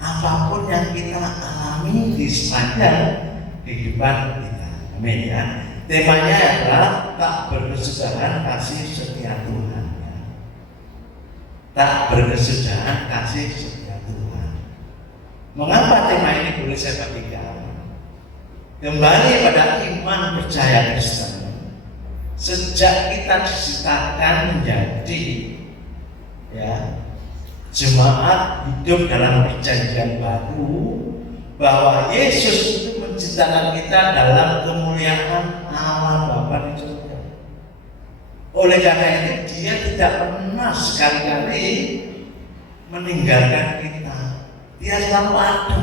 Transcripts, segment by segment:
apapun yang kita alami di sepanjang kehidupan kita. Amin ya. Temanya adalah tak berkesudahan kasih setia Tuhan. Tak berkesudahan kasih setia Tuhan. Mengapa tema ini boleh saya bagikan? Kembali pada iman percaya Kristen. Sejak kita diciptakan menjadi jemaat hidup dalam perjanjian baru, bahwa Yesus itu menciptakan kita dalam kemuliaan Allah Bapa di surga. Oleh karena itu Dia tidak pernah sekali-kali meninggalkan kita. Dia selalu ada.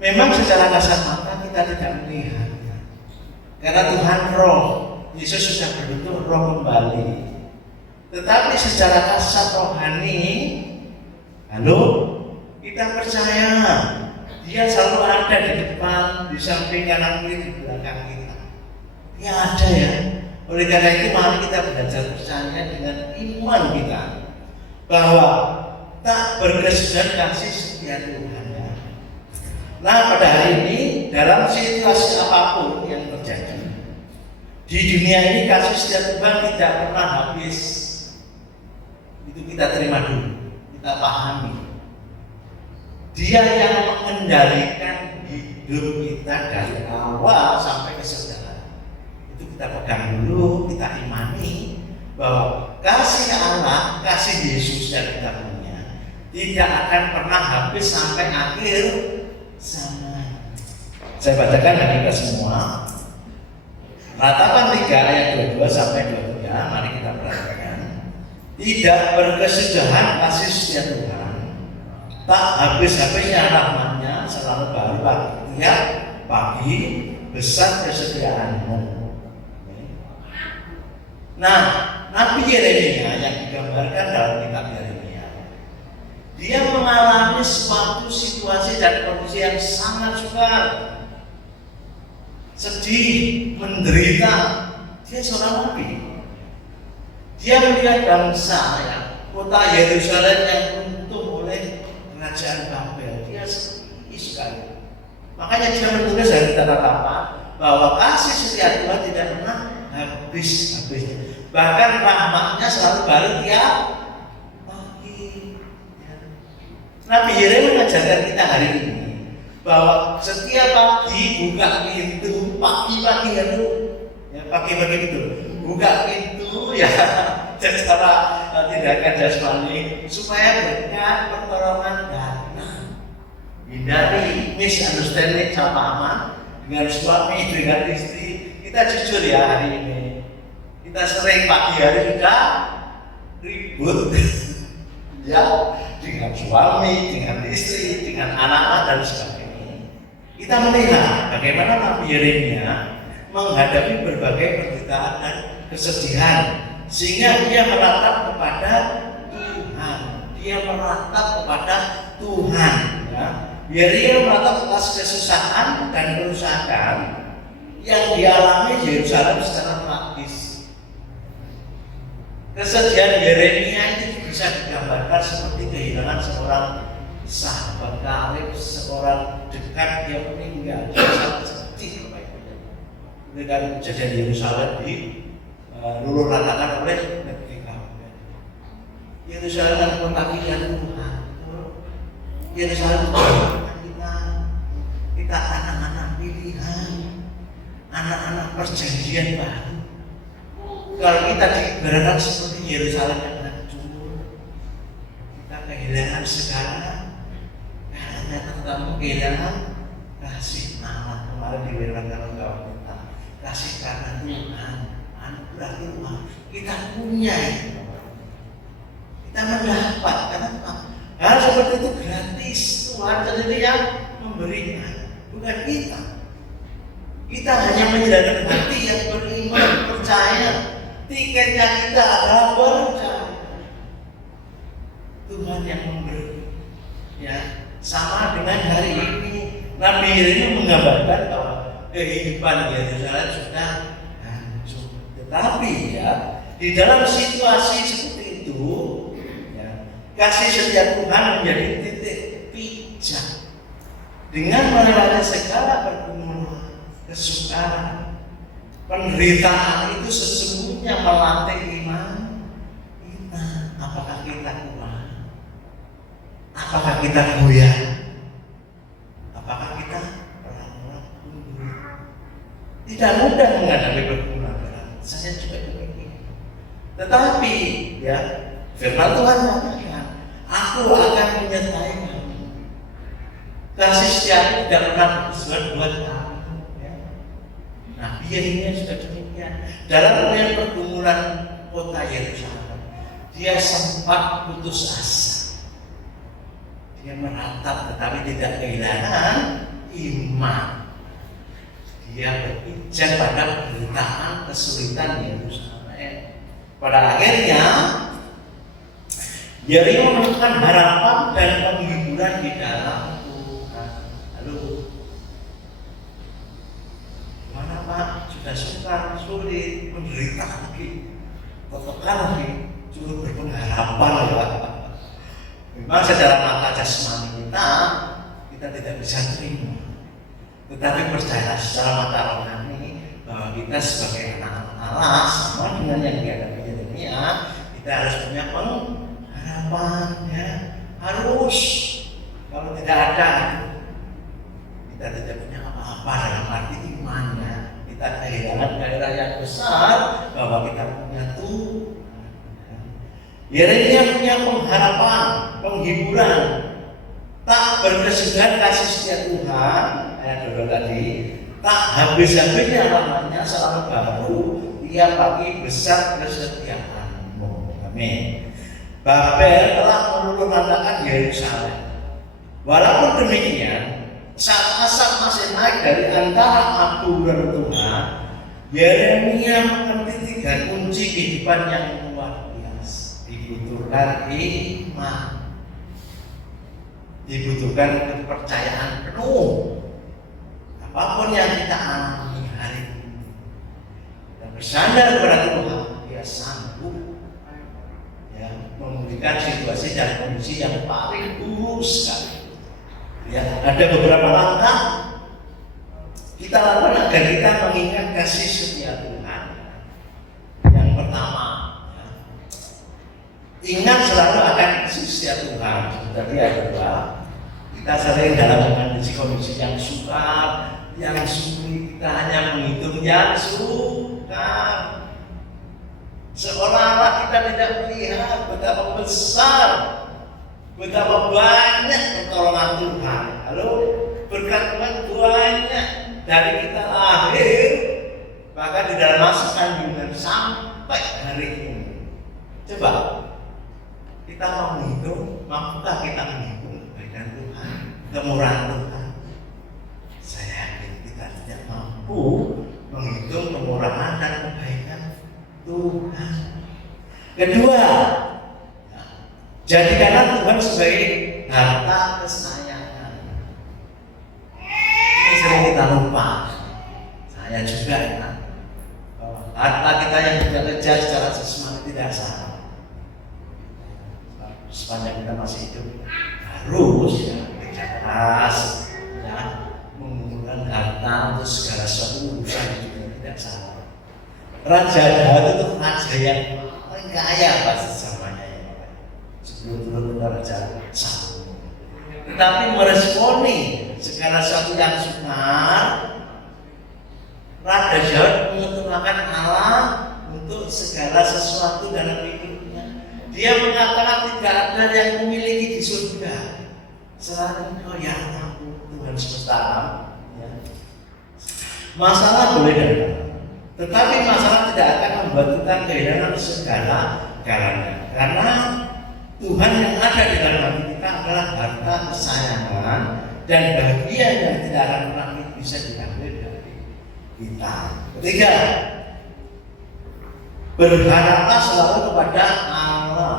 Memang secara kasat mata kita tidak melihatnya, karena Tuhan roh, Yesus sudah berbentuk roh kembali. Tetapi secara kasat rohani, kita percaya Dia selalu ada di depan, di samping, kanan, kiri, di belakang kita. Dia ada ya. Oleh karena itu mari kita belajar percaya dengan iman kita bahwa tak berkesudahan kasih setia Tuhan. Nah, pada hari ini dalam situasi apapun yang terjadi di dunia ini, kasih setia Tuhan tidak pernah habis. Itu kita terima dulu, kita pahami. Dia yang mengendalikan hidup kita dari awal sampai kesudahan. Itu kita pegang dulu, kita imani bahwa kasih Allah, kasih Yesus yang kita punya tidak akan pernah habis sampai akhir zaman. Saya bacakan bagi kita semua. Ratapan 3 ayat 22 sampai 23. Mari kita perhatikan. Tidak berkesudahan kasih setia Tuhan, tak habis-habisnya rahmat-Nya, selalu baru tiap pagi, besar kesetiaan-Mu. Nah, Nabi Yeremia yang digambarkan dalam kitab Yeremia, dia mengalami suatu situasi dan kondisi yang sangat sukar, sedih, menderita. Dia seorang nabi. Dia melihat bangsa kota Yerusalem yang runtuh oleh kerajaan Babel. Dia sedih sekali. Makanya dia menulis dari kata-kata bahwa kasih setia Tuhan tidak pernah habis-habisnya. Bahkan rahmat-Nya selalu baru tiap pagi. Nabi Yeremia mengajarkan kita hari ini bahwa setiap pagi buka pintu, pagi-pagi pagi-pagi itu buka pintu secara tindakan jasmani supaya berkat pertolongan datang. Hindari misunderstanding sama dengan suami, dengan istri. Kita jujur ya hari ini. Kita sering pagi hari sudah ribut dengan suami, dengan istri, dengan anak-anak dan sebagainya. Kita melihat bagaimana Nabi Yeremia menghadapi berbagai penderitaan dan kesedihan, sehingga dia meratap kepada Tuhan. Dia meratap kepada Tuhan. Yeremia meratap atas kesusahan dan kerusakan yang dialami Yerusalem secara tragis. Kesedihan Yeremia itu bisa digambarkan seperti kehilangan seorang sahabat karib, seorang dekat yang meninggal. Dia sangat sedih dengan kejadian Yerusalem diluluh-lantakan oleh negeri Babel. Yerusalem adalah kota pilihan Tuhan. Yerusalem adalah kita anak-anak pilihan, anak-anak perjanjian baru. Kalau kita diibaratkan seperti Yerusalem yang hancur, kita kehilangan segala, karena kita kehilangan kasih Allah. Kemarin diberitakan kawan kita, kasih karena Tuhan, anugerah Tuhan, kita punya itu. Kita mendapat, kenapa? Hal seperti itu gratis, Tuhan sendiri yang memberikan, bukan kita. Kita hanya menyediakan hati yang beriman, percaya. Tiketnya kita adalah percaya. Tuhan yang memberi. Sama dengan hari ini Nabi Yeremia menggambarkan bahwa kehidupan Yerusalem sudah hancur. Tetapi di dalam situasi seperti itu, kasih setia Tuhan menjadi titik dengan melewati segala pergumulan, kesukaran, penderitaan itu sesungguhnya melatih iman kita. Apakah kita kuat? Apakah kita goyah? Apakah kita pelan-pelan mundur? Tidak mudah menghadapi pergumulan berat. Saya juga demikian. Tetapi ya, firman Tuhan mengatakan, aku akan menyertai kamu. Kasih setiaku tidak pernah bersuara buat kamu. Ya. Nah, biarnya sudah demikian. Dalam melihat pergumulan kota Yerusalem, dia sempat putus asa. Dia meratap tetapi tidak kehilangan iman. Dia berpijak pada penderitaan kesulitan Yerusalem. Pada akhirnya Yeremia menemukan harapan dan penghiburan di dalam Tuhan. Lalu, mana Pak? Sudah sukar, sulit, menderita lagi, tertekan lagi, cuma berpengharapan ya. Memang secara mata jasmani kita tidak bisa terima. Tetapi percaya secara mata rohani bahwa kita sebagai anak Allah sama dengan yang dihadapi Yeremia, kita harus punya pengharapan ya. Harus, kalau tidak ada kita tidak punya apa-apa dalam arti imannya. Kita kehilangan gairah yang besar bahwa kita punya Tuhan. Yeremia punya pengharapan, penghiburan, tak berkesudahan kasih setia Tuhan. Ayat 2 tadi, tak habis-habisnya lamanya selalu baru tiap pagi besar kesetiaanmu. Amin. Babel telah meluluhlantakkan Yerusalem. Walaupun demikian, saat asap masih naik dari antara abu reruntuhan, Yeremia mengerti 3 kunci kehidupan yang luar biasa. Dibutuhkan iman, dibutuhkan kepercayaan penuh. Apapun yang kita alami hari ini, kita bersandar kepada Tuhan, dia sanggup ya, memulihkan situasi dan kondisi yang paling buruk sekali. Ya, ada beberapa langkah kita lakukan agar kita mengingat kasih setia Tuhan. Yang pertama, ya, ingat selalu akan kasih setia Tuhan. Tadi ada 2. Kita sering dalam kondisi yang sukar, yang sulit, kita hanya menghitung yang sukar. Seolah-olah kita tidak melihat betapa besar, betapa banyak pertolongan Tuhan. Lalu berkat Tuhan banyak dari kita lahir, bahkan di dalam masa kandungan sampai hari ini. Coba kita mau menghitung, mampukah kita menghitung kebaikan Tuhan, kemurahan Tuhan? Saya yakin kita tidak mampu menghitung kemurahan dan kebaikan Tuhan. Kedua, jadikanlah Tuhan sebagai harta kesayangan. Ini sering kita lupa. Saya juga ya. Harta kita yang kita kejar secara jasmani tidak salah. Sepanjang kita masih hidup harus ya kerja keras, ya, mengumpulkan harta untuk segala sesuatu urusan juga tidak salah. Raja Daud itu raja yang paling kaya pasti zamannya ya. Sebelum Raja Salomo. Tetapi meresponi segala sesuatu yang sukar, Raja Daud mengutamakan Allah untuk segala sesuatu dalam hidupnya. Dia mengatakan tidak ada yang memiliki di surga selain Engkau ya aku Tuhan semesta alam. Ya. Masalah boleh datang, tetapi masalah tidak akan membuat kita kehilangan segala-galanya. Karena Tuhan yang ada di dalam hati kita adalah harta kesayangan dan bagian yang tidak akan pernah bisa diambil dari kita. Ketiga, berharaplah selalu kepada Allah.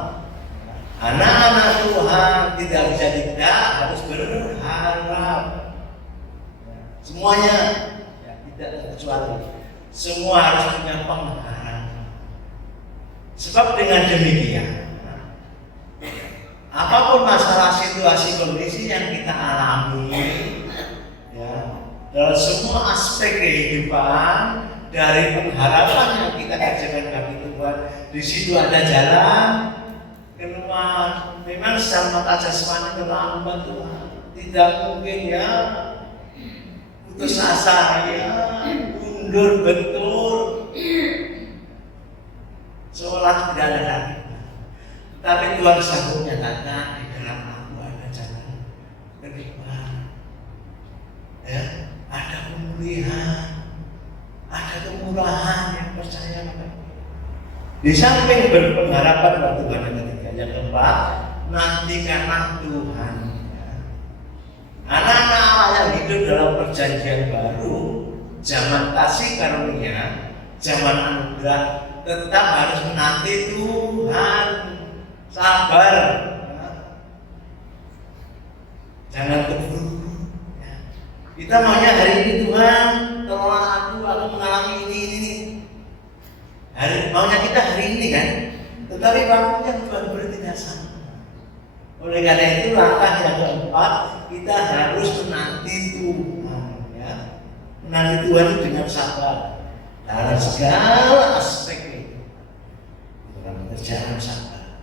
Anak-anak Tuhan tidak bisa tidak, harus berharap. Semuanya ya, tidak terkecuali. Semua harus punya pengharapan. Sebab dengan demikian, apapun masalah situasi kondisi yang kita alami, Ya, dalam semua aspek kehidupan, dari pengharapan yang kita kerjakan bagi Tuhan, di situ ada jalan keluar. Memang secara mata jasmani terlambat Tuhan, tidak mungkin ya putus asa ya, mundur bentur, seolah tidak ada lagi. Tapi Tuhan sanggup nyatakan di dalam aku ada jalan keluar. Ya, ada pemulihan, ada kemurahan yang percaya kepada Dia. Di samping berpengharapan pada Tuhan yang ketiga, yang keempat, nantikanlah Tuhan. Anak-anak Allah yang hidup dalam perjanjian baru, zaman kasih karunia, zaman anugerah, tetap harus menanti Tuhan. Sabar, jangan terburu-buru. Kita maunya hari ini Tuhan, tolonglah aku mengalami ini. Maunya kita hari ini kan, tetapi waktunya Tuhan beri tidak sama. Oleh karena itu langkah yang keempat, kita harus menanti Tuhan. Ya. Menanti Tuhan dengan sabar dalam segala aspek itu. Dalam pekerjaan sabar,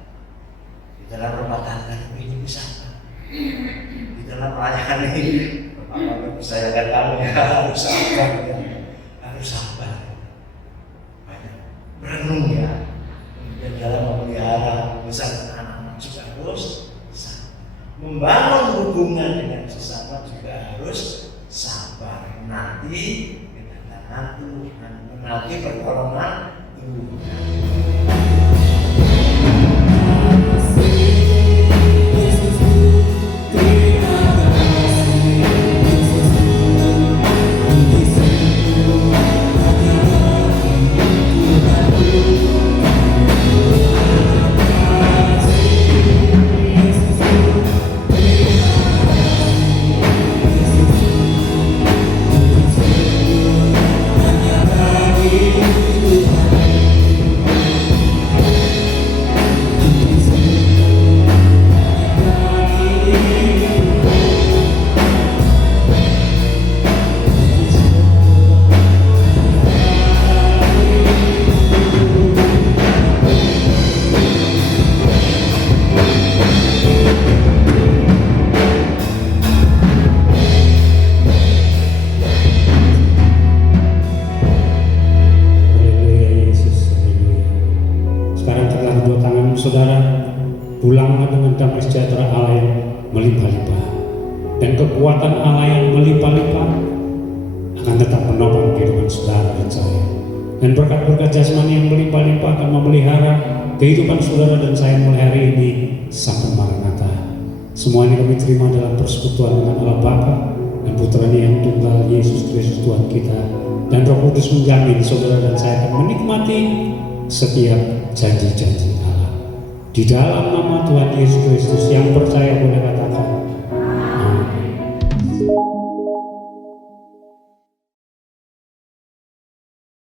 di dalam rumah tangga ini sabar, di dalam pelayanan ini. Apa saya katakan ya harus sabar ya, harus sabar. Banyak berenung ya, dan dalam memelihara besar anak-anak juga harus sabar. Membangun hubungan dengan sesama juga harus sabar. Menanti kedatangan Tuhan, menanti pertolongan Tuhan. Saudara, pulanglah dengan damai sejahtera Allah yang melimpah-limpah, dan kekuatan Allah yang melimpah-limpah akan tetap menopang kehidupan saudara dan saya. Dan berkat-berkat jasmani yang melimpah-limpah akan memelihara kehidupan saudara dan saya mulai hari ini sampai Maranatha. Semua ini kami terima dalam persekutuan dengan Allah Bapa dan Putranya yang tunggal, Yesus Kristus Tuhan kita. Dan Roh Kudus menjamin saudara dan saya akan menikmati setiap janji-janji Allah. Di dalam nama Tuhan Yesus Kristus yang percaya boleh kata